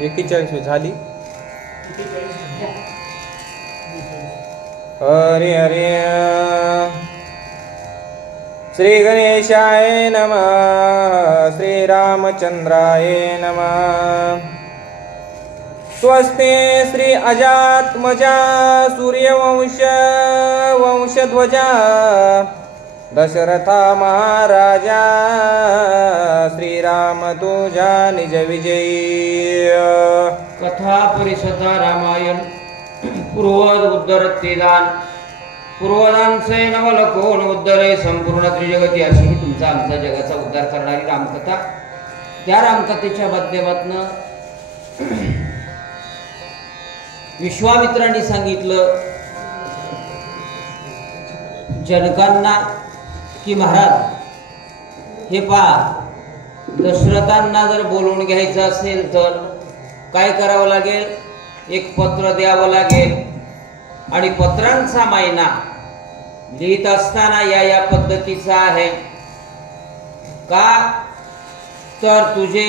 41 झाली. हरे हरे. श्री गणेशाय नमः. श्री रामचंद्राय नमः. स्वस्ति श्री अजात्मजा सूर्यवंशध्वजा दशरथा महाराजा श्रीराम तुझा निज विजयी. कथा परिषदा रामायण पूर्वद उद्धरतेदान पूर्वदांचे नवलकोन उद्धरे संपूर्ण त्रिजगती अशी ही तुमचा आमचा जगाचा उद्धार करणारी रामकथा. त्या रामकथेच्या माध्यमातून विश्वामित्रांनी सांगितलं जनकांना की महाराज हे पहा, दशरथांना जर बोलवून घ्यायचं असेल तर काय करावं लागेल, एक पत्र द्यावं लागेल आणि पत्रांचा मायना लिहित असताना या पद्धतीचा आहे का, तर तुझे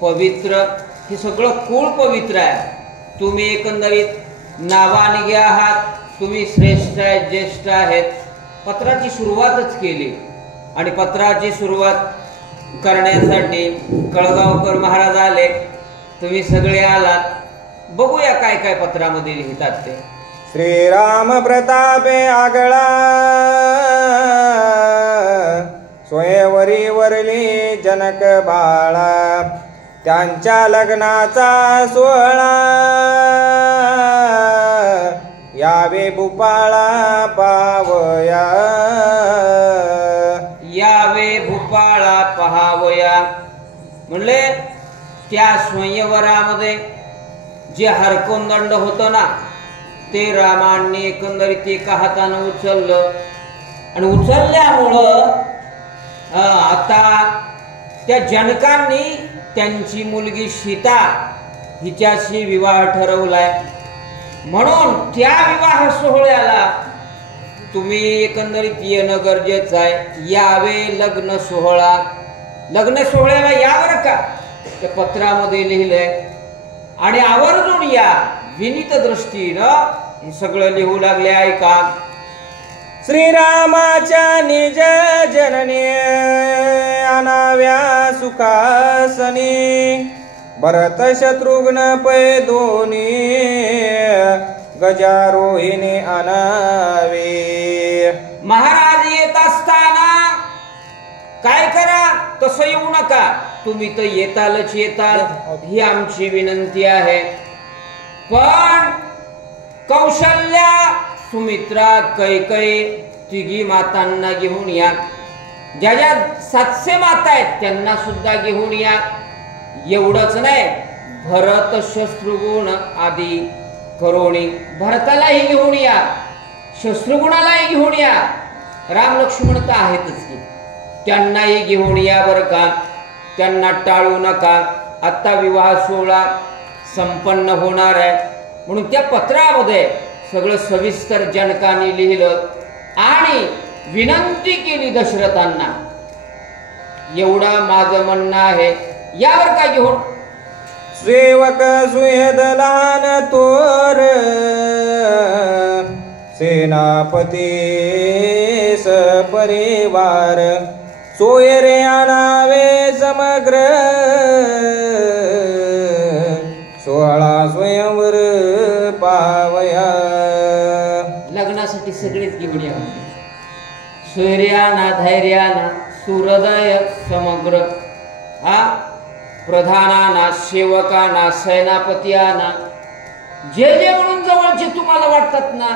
पवित्र हे सगळं कुळ पवित्र आहे. तुम्ही एकंदरीत नावानिगे आहात, तुम्ही श्रेष्ठ आहेत, ज्येष्ठ आहेत. पत्राची सुरुवातच केली आणि पत्राची सुरुवात करण्यासाठी कळगावकर महाराज आले. तुम्ही सगळे आलात. बघूया काय काय पत्रामध्ये लिहितात ते. श्रीराम प्रतापे आगळा स्वयंवरी वरली जनक बाळा, त्यांच्या लग्नाचा सोहळा यावे भूपाळा पावया. यावे भूपाळा पहावया म्हणले त्या स्वयंवरामध्ये जे हरकोंदंड होतं ना, ते रामांनी एकंदरीत एका हातानं उचललं आणि उचलल्यामुळं आता त्या जनकांनी त्यांची मुलगी सीता हिच्याशी विवाह ठरवलाय. म्हणून त्या विवाह सोहळ्याला तुम्ही एकंदरीत येणं गरजेचं आहे. यावे लग्न सोहळा. लग्न सोहळ्याला या बरं का, त्या पत्रामध्ये लिहिलंय आणि आवर्जून या विनीत दृष्टीनं हे सगळं लिहू लागले. ऐका. श्रीरामाच्या निज जननी अनाव्या सुखासनी, भरत शत्रुघ्न पै दोन्ही गजारोहिणी अनावे. महाराज येत असताना काय करा, तसं येऊ नका. तुम्ही तर येतालच येताल, ही आमची विनंती आहे. पण कौशल्या, सुमित्रा, कैकेयी तिघी मातांना घेऊन या. ज्या ज्या 700 माता आहेत त्यांना सुद्धा घेऊन या. एवढंच नाही, भरत शत्रुघ्न आदी करोणी, भरतालाही घेऊन या, शत्रुघ्नालाही घेऊन या. राम लक्ष्मण तर आहेतच की, त्यांनाही घेऊन या बरं का. त्यांना टाळू नका. आता विवाह सोहळा संपन्न होणार आहे. म्हणून त्या पत्रामध्ये सगळं सविस्तर जनकांनी लिहिलं आणि विनंती केली दशरथांना. एवढं माझं म्हणणं आहे. यावर काय घेऊन सेवक सुयद लहान तोर, सेनापती सपरिवार, सोयरे आणावे समग्र, सोहळा स्वयंवर पावया. लग्नासाठी सगळेच घेऊन या. सोयर्याना, धैर्याना, सूर्योदय समग्र, प्रधानाना, सेवकाना, सेनापतीयांना, जे जे म्हणून जवळचे तुम्हाला वाटतात ना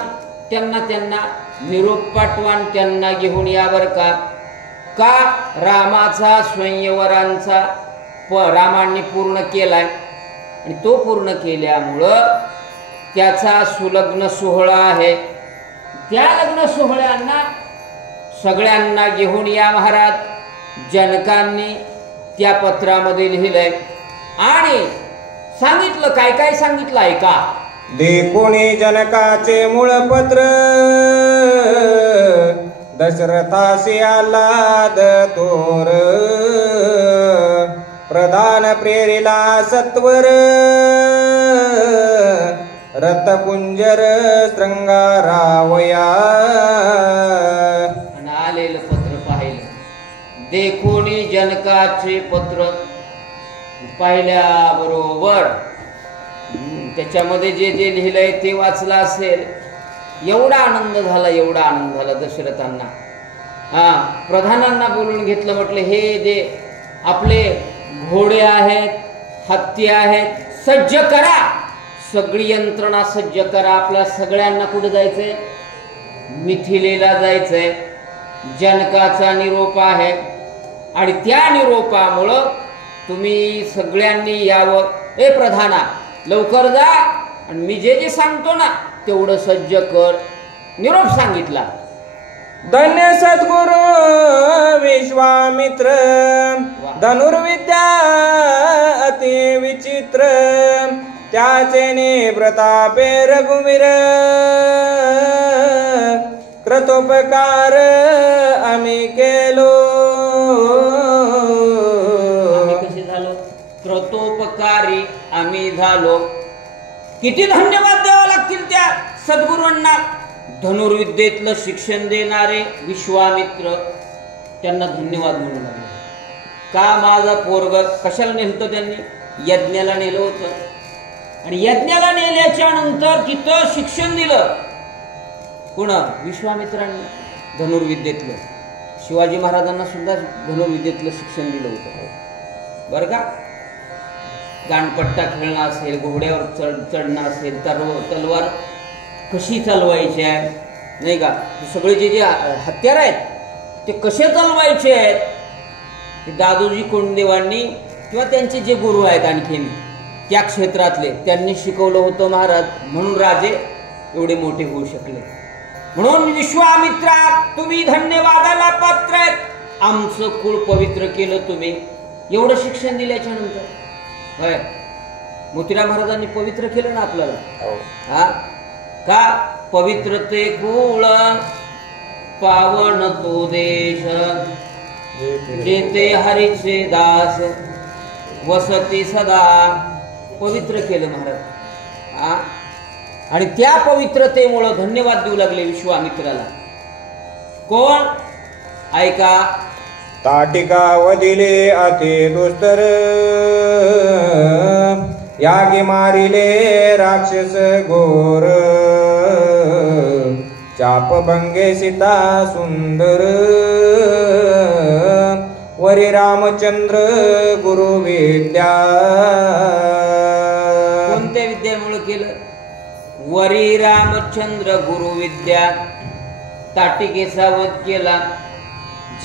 त्यांना त्यांना निरोप पाठवान, त्यांना घेऊन या बर का. का रामाचा स्वयंवरांचा रामांनी पूर्ण केलाय आणि तो पूर्ण केल्यामुळं त्याचा सुलग्न सोहळा आहे. त्या लग्न सोहळ्यांना सगळ्यांना घेऊन या महाराज. जनकांनी त्या पत्रामध्ये लिहिलंय आणि सांगितलं काय काय सांगितलं ऐका. देखोनी जनकाचे मूळ पत्र, दशरथासी आल्हाद तोर, प्रधान प्रेरिला सत्वर रत्नकुंजर श्रृंगारावया. आणि आलेलं पत्र पाहिलं. देखोनी जनकाचे पत्र पाहिल्या बरोबर त्याच्यामध्ये जे जे लिहिलंय ते वाचलं असेल. एवढा आनंद झाला, एवढा आनंद झाला दशरथांना. प्रधानांना बोलून घेतलं. म्हटलं हे जे आपले घोडे आहेत, हत्ती आहेत, सज्ज करा, सगळी यंत्रणा सज्ज करा. आपल्या सगळ्यांना कुठे जायचंय? मिथिलेला जायचंय. जनकाचा निरोप आहे आणि त्या निरोपामुळं तुम्ही सगळ्यांनी यावं. ए प्रधाना, लवकर जा आणि मी जे जे सांगतो ना तेवढं सज्ज कर. निरोप सांगितला. धन्य सद्गुरु विश्वामित्र, धनुर्विद्या अति विचित्र, त्याचे प्रतापे रघुवीर, कृतोपकार आम्ही केलो. आम्ही कसे झालो? कृतोपकारी आम्ही झालो. किती धन्यवाद द्यावा लागतील त्या सद्गुरूंना. धनुर्विद्येतलं शिक्षण देणारे विश्वामित्र त्यांना धन्यवाद म्हणू लागले. का? माझा पोरग कशाला नेलं? त्यांनी यज्ञाला नेलं होतं आणि यज्ञाला नेल्याच्या नंतर तिथं शिक्षण दिलं. कोण? विश्वामित्रांनी धनुर्विद्येतलं. शिवाजी महाराजांना सुद्धा धनुर्विद्येतलं शिक्षण दिलं होतं बरं का. गाणपट्टा खेळणं असेल, घोड्यावर चढणं असेल, तलवार कशी चालवायची आहे नाही का, सगळे जे जे हत्यार आहेत ते कसे चालवायचे आहेत ते दादोजी कोंडदेवांनी किंवा त्यांचे जे गुरु आहेत आणखीन त्या क्षेत्रातले त्यांनी शिकवलं होतं महाराज. म्हणून राजे एवढे मोठे होऊ शकले. म्हणून विश्वामित्रा तुम्ही धन्यवादाला पात्र आहेत. आमचं कुळ पवित्र केलं तुम्ही एवढं शिक्षण दिल्याच्या नंतर. होय, मोतीराम महाराजांनी पवित्र केलं ना आपल्याला. हा का? पवित्रते कुळ पावन तो देश, जेते हरीचे दास वसती सदा. पवित्र केलं महाराज. आणि त्या पवित्रतेमुळं धन्यवाद देऊ लागले विश्वामित्राला. कोण? ऐका. ताटिका वदिले अति दुस्तर, यागी मारिले राक्षस घोर, चाप भंगे सीता सुंदर, वरी रामचंद्र गुरु विद्या. कोणत्या विद्यामुळे केलं? वरी रामचंद्र गुरु विद्या. ताटिकेचा वध केला.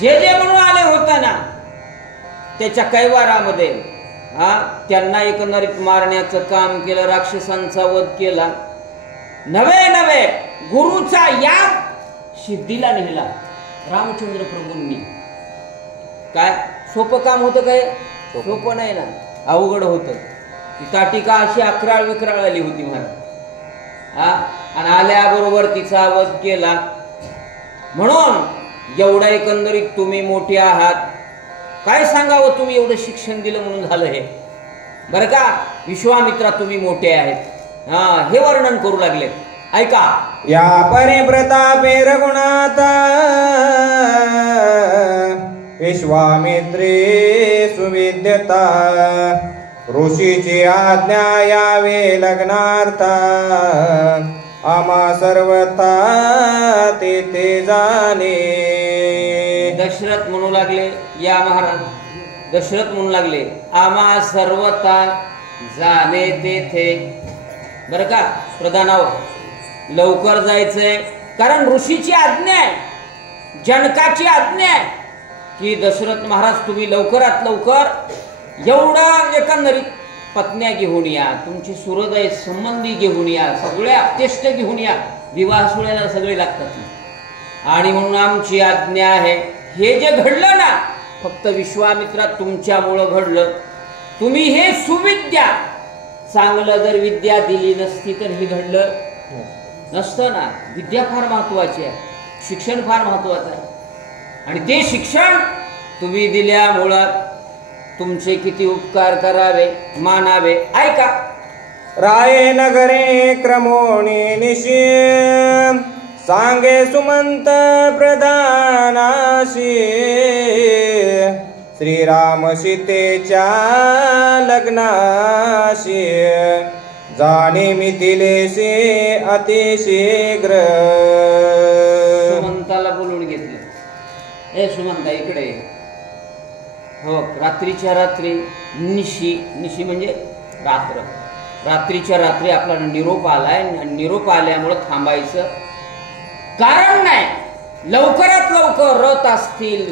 जे जे म्हणून आले होते ना त्याच्या कैवारामध्ये त्यांना एकंदरीत मारण्याचं काम केलं. राक्षसांचा वध केला. नवे नवे गुरुचा याग सिद्धीला नेला रामचंद्र प्रभूंनी. काय सोपं काम होतं? काय सोपं नाही ना, अवघड होतं. ती ताटिका अशी अकराळ विक्राळ आली होती महाराज. आणि आल्याबरोबर तिचा वध केला. म्हणून एवढा एकंदरीत तुम्ही मोठे आहात. काय सांगावं, तुम्ही एवढं शिक्षण दिलं म्हणून झालं हे बरं का. विश्वामित्रा तुम्ही मोठे आहेत हे वर्णन करू लागले. ऐका. या परिप्रतापे रघुनाथा, विश्वामित्रे सुविद्यता, ऋषीची आज्ञा यावे लग्नार्था, आम्हा सर्वथा तेथे जाणे. दशरथ म्हणू लागले. या महाराज दशरथ म्हणू लागले आम्हा सर्वथा जाणे तेथे. बरं का. प्रधानावर लवकर जायचंय कारण ऋषीची आज्ञा आहे, जनकाची आज्ञा आहे की दशरथ महाराज तुम्ही लवकरात लवकर एवढं एकंदरीत पत्न्या घेऊन या, तुमची सुहृदय संबंधी घेऊन या, सगळ्या अत्यष्ट घेऊन या. विवाह सोहळ्याला सगळे लागतात आणि म्हणून आमची आज्ञा आहे. हे जे घडलं ना फक्त विश्वामित्रा तुमच्यामुळं घडलं. तुम्ही हे सुविद्या, चांगलं जर विद्या दिली नसती तर हे घडलं नसतं ना. विद्या फार महत्वाची आहे, शिक्षण फार महत्वाचं आहे आणि ते शिक्षण तुम्ही दिल्यामुळं तुमचे किती उपकार करावे मानावे ऐका. राये नगरे क्रमोणी निशी सांगे सुमंत प्रधानाशी श्रीराम सीतेच्या लग्नाशी जाणे मिथिलेशी अतिशीघ्र. सुमंताला बोलून घेतलं. ए सुमंता इकडे ये. हो रात्रीच्या रात्री निशी म्हणजे रात्र. रात्रीच्या रात्री आपला निरोप आलाय. निरोप आल्यामुळं थांबायचं कारण नाही. लवकरात लवकर रथ असतील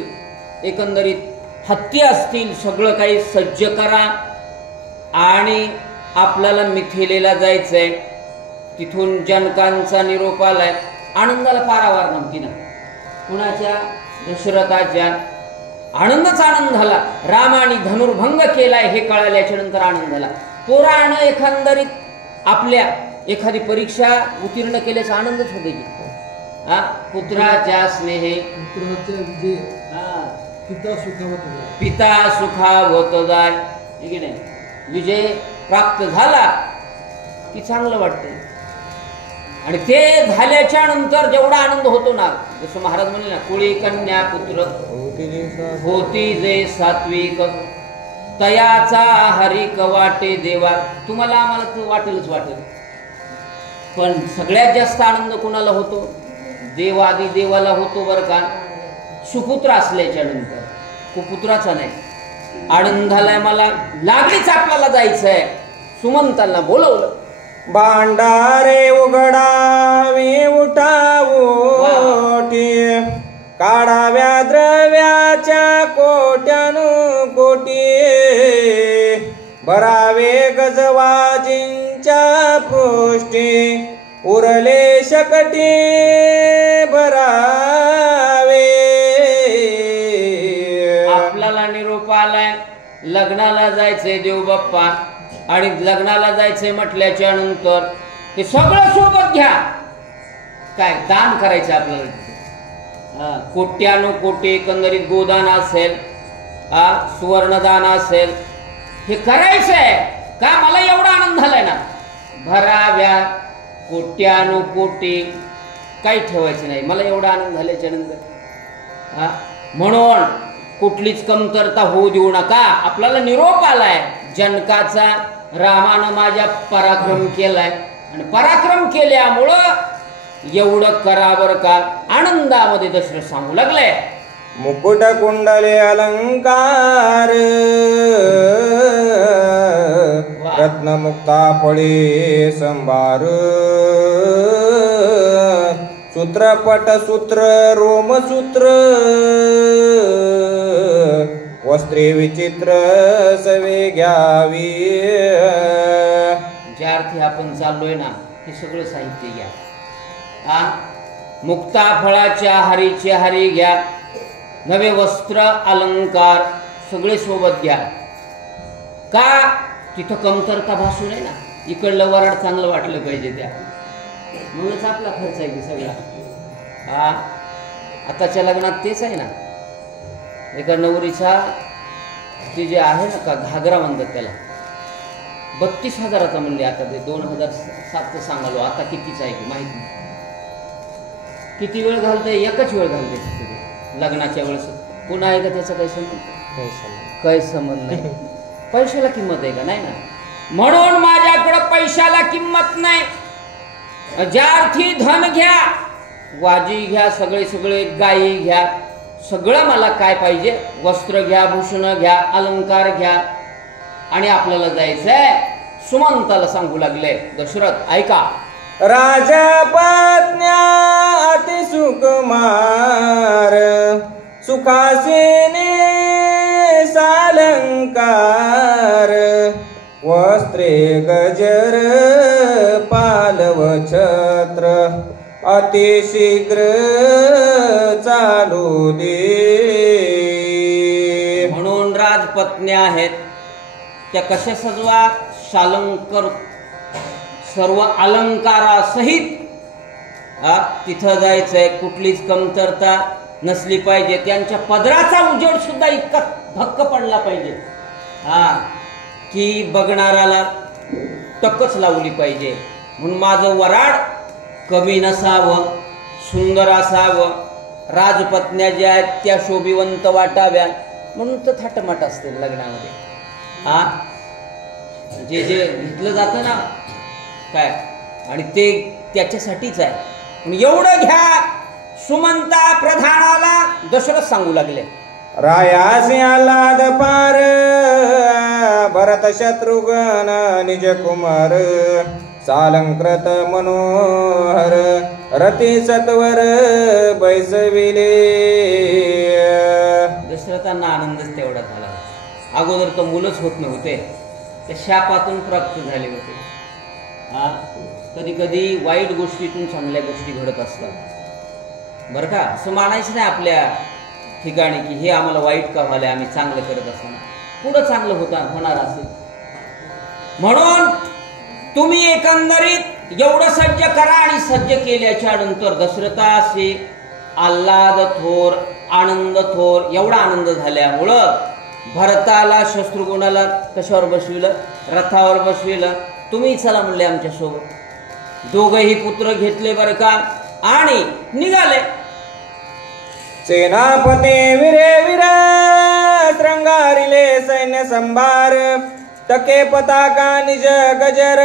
एकंदरीत हत्ती असतील सगळं काही सज्ज करा आणि आपल्याला मिथिलेला जायचंय. तिथून जनकांचा निरोप आलाय. आनंदाला पारावार नव्हती ना. कुणाच्या? दशरथाच्या. आनंदच आनंद झाला. रामाने धनुर्भंग केलाय हे कळाल्याच्या नंतर आनंद झाला. पोरानं एकंदरीत आपल्या एखादी परीक्षा उत्तीर्ण केल्याचा आनंदच होते की पुत्राच्या स्नेहे पिता सुखावत जाय. विजय प्राप्त झाला की चांगलं वाटतंय. आणि ते झाल्याच्या नंतर जेवढा आनंद होतो ना, जसं महाराज म्हणले ना, कुळी कन्या पुत्र होती जे सात्विक तयाचा हरिक वाटे देवा. तुम्हाला आम्हाला तर वाटेलच वाटेल, पण सगळ्यात जास्त आनंद कोणाला होतो? देवादी देवाला होतो बरं का. सुपुत्र असल्याच्या नंतर, कुपुत्राचा नाही. आनंद झालाय मला, लागलीच आपल्याला जायचंय. सुमंतांना बोलवलं. भांडारे उघडावे उठावोटी काढाव्या द्रव्याच्या कोट्यानु कोटी भरावे गजवाजींच्या पृष्ठी उरले शकटी भरावे. आपल्याला निरोप आलाय लग्नाला जायचंय देवबाप्पा आणि लग्नाला जायचंय म्हटल्याच्या नंतर हे सगळं सोबत घ्या. काय दान करायचं आपल्याला. कोट्यानु कोटी एकंदरीत गोदान असेल, सुवर्णदान असेल, हे करायचंय का. मला एवढा आनंद झालाय ना. भराव्या कोट्यानु कोटी काही ठेवायचं नाही. मला एवढा आनंद झाल्याच्या नंतर म्हणून कुठलीच कमतरता होऊ देऊ नका. आपल्याला निरोप आलाय जनकाचा. रामानं माझ्या पराक्रम केलाय आणि पराक्रम केल्यामुळं एवढं करावर का. आनंदामध्ये दशरथ सांगू लागले. मुकुट कुंडले अलंकार रत्नमुक्ता फळे संभार सूत्रपट सूत्र रोमसूत्र वस्त्रे विचित्र सवे घ्यावी. ज्या अर्थी आपण चाललोय ना हे सगळं साहित्य घ्या. मुक्ता फळाच्या हारीचे हारी घ्या. नवे वस्त्र अलंकार सगळे सोबत घ्या. का तिथं कमतरता भासू नये ना. इकडलं वराड चांगलं वाटलं पाहिजे त्या. म्हणूनच आपला खर्च आहे की सगळा. आताच्या लग्नात तेच आहे ना. एका नवरीचा ते जे आहे ना का घागरा म्हणतात त्याला 32,000चा म्हणले. आता ते 2007 सांगालो. आता कितीच आहे की माहिती नाही. किती वेळ घालते? एकच वेळ घालते लग्नाच्या वेळेस. पुन्हा आहे का त्याचा काही संबंध? काही संबंध नाही. पैशाला किंमत आहे का? नाही ना. म्हणून माझ्याकडं पैशाला किंमत नाही. ज्या अर्थी धन घ्या, वाजी घ्या, सगळे गायी घ्या, सगळं मला काय पाहिजे? वस्त्र घ्या, भूषण घ्या, अलंकार घ्या आणि आपल्याला जायचंय. सुमंताला सांगू लागले दशरथ ऐका. राजा पत्न्या अति सुकुमार सुखासीने सालंकार वस्त्रे गजर पालव छत्र अतिशीघ्र चालू दे. म्हणून राजपत्न्या आहेत त्या कशा सजवा? शालंकर सर्व अलंकारासहित तिथं जायचंय. कुठलीच कमतरता नसली पाहिजे. त्यांच्या पदराचा उजेड सुद्धा इतका भक्क पडला पाहिजे. हा की बघणाराला टकच लावली पाहिजे. म्हणून माझं वराड कमी नसावं, सुंदर असावं, राजपत्न्या ज्या आहेत त्या शोभिवंत वाटाव्या, म्हणून तर थाटमाट असते लग्नामध्ये. हा जे जे घेतलं जातं ना काय, आणि ते त्याच्यासाठीच आहे. म्हणून एवढं घ्या सुमंता प्रधानाला दशरथ सांगू लागले. रायासी आल्हाद पार भरत शत्रुघ्न निज कुमार सालंकृत मनोहर रती सत्वर बैसविले. दशरथांना आनंदच तेवढा झाला. अगोदर तर मुलंच होत नव्हते, त्या शापातून प्राप्त झाले होते. हा कधी कधी वाईट गोष्टीतून चांगल्या गोष्टी घडत असतात बरं का. असं मानायचं नाही आपल्या ठिकाणी की हे आम्हाला वाईट का झालंय, आम्ही चांगलं करत असताना पुढं चांगलं होणार असेल. म्हणून तुम्ही एकंदरीत एवढं सज्ज करा. आणि सज्ज केल्याच्या नंतर दशरथाचे आल्हाद थोर, आनंद थोर, एवढा आनंद झाल्यामुळं भरताला शत्रुघ्नाला कशावर बसविलं, रथावर बसविलं. तुम्ही चला म्हणले आमच्या सोबत. दोघही पुत्र घेतले बरं का आणि निघाले. सेनापती विरे विर श्रंगारिले सैन्य संभार टके पताका निज गजर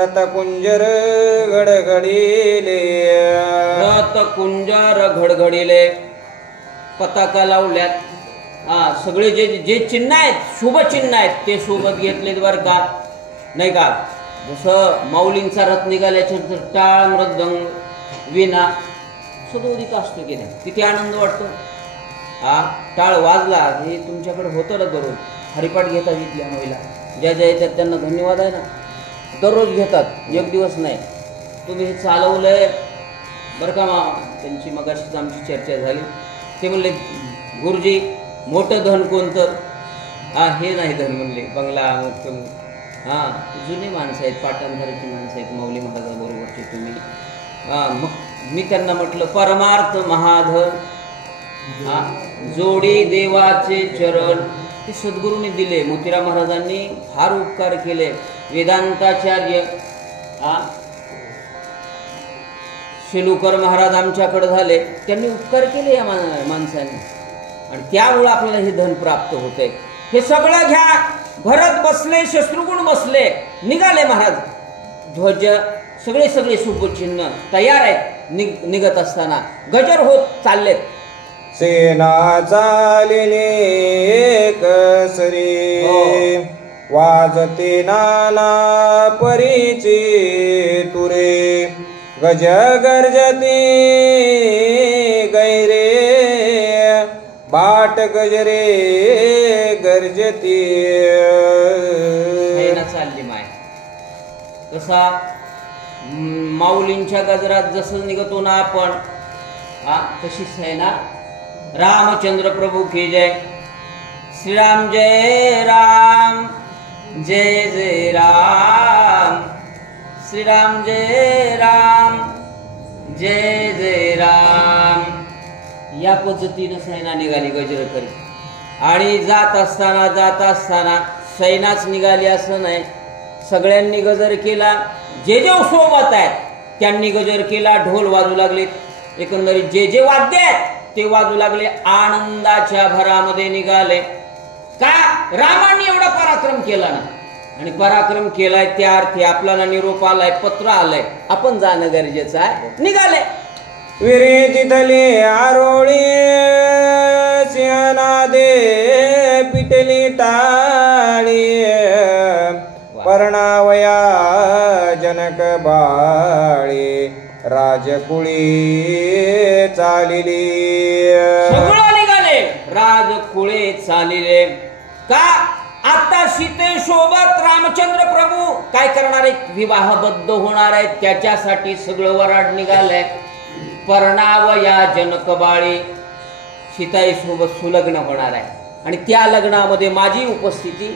रथ कुंजर घडघडिले. रथ कुंजर घडघडिले, पताका लावल्यात. हा सगळे जे जे चिन्ह आहेत, शुभ चिन्ह आहेत, ते सोबत घेतलेत बरं का. नाही का, जसं माऊलींचा रथ निघाल्याच्या टाळ मृदंग विना सदोदित असतो की नाही, किती आनंद वाटतो. हा टाळ वाजला हे तुमच्याकडे होतं ना दररोज. हरिपाठ घेतात इथल्या महिला, ज्या ज्या येतात त्यांना धन्यवाद आहे ना, दररोज घेतात, एक दिवस नाही. तुम्ही हे चालवलंय बरं का मामा. त्यांची मगाशीच आमची चर्चा झाली. ते म्हणले गुरुजी मोठं धन कोणतं. हा हे नाही धन म्हणले बंगला मोठं. हां जुने माणसं आहेत, पाटांधाराची माणसं आहेत, माऊली महाराजाबरोबरचे तुम्ही. मग मी त्यांना म्हटलं परमार्थ महाधन, हा जोडी देवाचे चरण, ते सद्गुरूंनी दिले. मोतीराम महाराजांनी फार उपकार केले. वेदांताचार्य शेलुकर महाराज आमच्याकडे झाले, त्यांनी उपकार केले या माणसांनी, आणि त्यामुळे आपल्याला हे धन प्राप्त होते. हे सगळं घ्या. भरत बसले, शत्रुघ्न बसले, निघाले महाराज. ध्वज सगळे सगळे शुभचिन्ह तयार आहेत. निघत असताना गजर होत चाललेत. सेना चालिले कसरी वाजते नाना परीची तुरे गज गर्जती गैरे बाट गजरे गर्जती. सेना चालली माय. तसा माऊलींच्या गजरात जसं निघतो ना आपण, तशी सेना. रामचंद्र प्रभू की जय. श्रीराम जय राम, जय जय राम. श्रीराम जय राम, जय जय राम. या पद्धतीनं सेना निघाली गजर करीत. आणि जात असताना सैनाच निघाली असं नाही, सगळ्यांनी गजर केला. जे जे सोबत आहेत त्यांनी गजर केला. ढोल वाजू लागले, एकंदरीत जे जे वाद्य आहेत ते वाजू लागले. आनंदाच्या भरामध्ये निघाले. का रामाने एवढा पराक्रम केला ना, आणि पराक्रम केलाय त्या अर्थी आपल्याला निरोप आलाय, पत्र आलंय, आपण जाणं गरजेचं आहे. निघाले. विरे तिथले आरोळी सिंहनादे पिटली टाळी पर्णावया जनक बाळी राजकुळी चालिली. सगळं निघाले, राजकुळे चालिले. का आता सीतेसोबत रामचंद्र प्रभू काय करणार आहेत, विवाहबद्ध होणार आहेत, त्याच्यासाठी सगळं वराड निघालंय. पर्णावया जनक बाळी, सीताई सोबत सुलग्न होणार आहे, आणि त्या लग्नामध्ये माझी उपस्थिती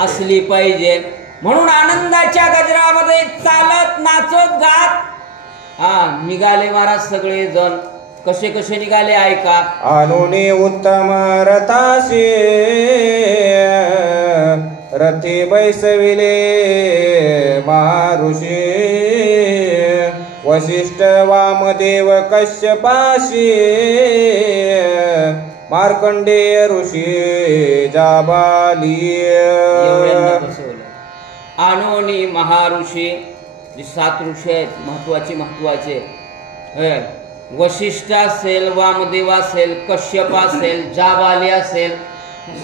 असली पाहिजे. म्हणून आनंदाच्या गजरामध्ये चालत नाचत गात निघाले महाराज सगळे जण. कसे कसे निघाले ऐका. आणुनी उत्तम रथाशी रथी बैसविले महाऋषी वशिष्ठ वामदेव कश्यपाशी मार्कंडेय ऋषी जाबाली. एवढ्यांना बसवलं. आणोनी महाऋषी जे 7 ऋषी आहेत महत्वाचे वशिष्ठ असेल, वामदेव असेल, कश्यप असेल, जाबाली असेल,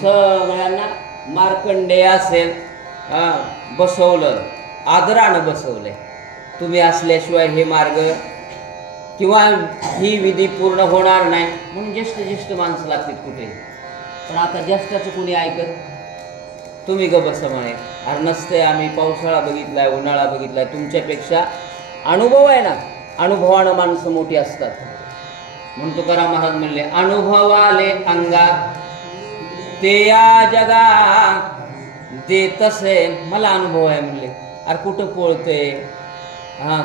सगळ्यांना मार्कंडेय असेल बसवलं. आदरानं बसवलंय. तुम्ही असल्याशिवाय हे मार्ग किंवा ही विधी पूर्ण होणार नाही म्हणून ज्येष्ठ माणसं लागतील कुठे. पण आता ज्येष्ठाचं कुणी ऐकत. तुम्ही ग बस म्हणे. अरे नसते. आम्ही पावसाळा बघितलाय, उन्हाळा बघितलाय. तुमच्यापेक्षा अनुभव आहे ना. अनुभवानं माणसं मोठी असतात. म्हणून तुकाराम महाराज म्हणले अनुभवाले अंगा ते या जगा देतसे. मला अनुभव आहे म्हणले. अरे कुठं पोळते,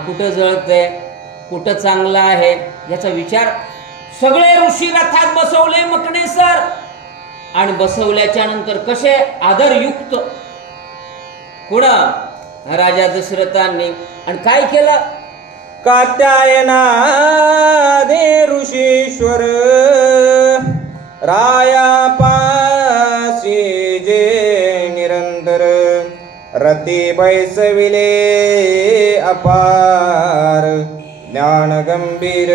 कुठं जळते, कुठं चांगलं आहे याचा विचार. सगळे ऋषी रथात बसवले मकणेसर आणि बसवल्याच्या नंतर कसे आदरयुक्त कुणं राजा दशरथांनी. आणि काय केलं. कात्यायना दे ऋषीश्वर राया पाशी जे निरंतर रती बैसविले अपार ज्ञान गंभीर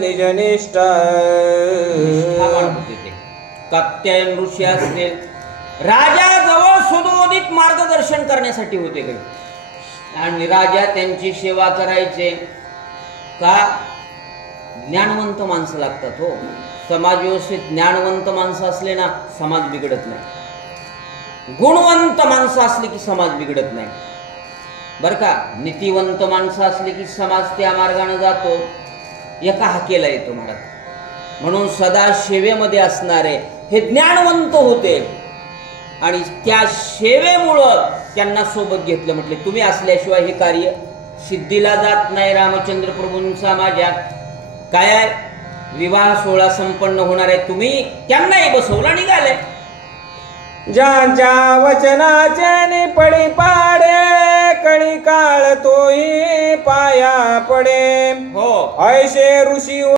निजनिष्ठा. कात्यायन ऋषी असतील राजाजवळ सुदोदित मार्गदर्शन करण्यासाठी होते काही. आणि राजा त्यांची सेवा करायचे का. ज्ञानवंत माणसं लागतात हो. समाज व्यवस्थेत ज्ञानवंत माणसं असले ना समाज बिघडत नाही. गुणवंत माणसं असली की समाज बिघडत नाही बर का. नीतिवंत माणसं असली की समाज त्या मार्गाने जातो. एका हाकेला येतो महाराज. म्हणून सदा सेवेमध्ये असणारे हे ज्ञानवंत होते आणि त्या सेवेमुळं त्यांना सोबत घेतलं. म्हटले तुम्ही असल्याशिवाय हे कार्य सिद्धीला जात नाही. रामचंद्र प्रभूंचा माझ्या काय आहे विवाह सोहळा संपन्न होणार आहे. तुम्ही त्यांनाही बसवला निघाले. ज्यांच्या वचनाचे पडी पाडे कळी काळ तोही पाया पडे. हो ऐशे ऋषी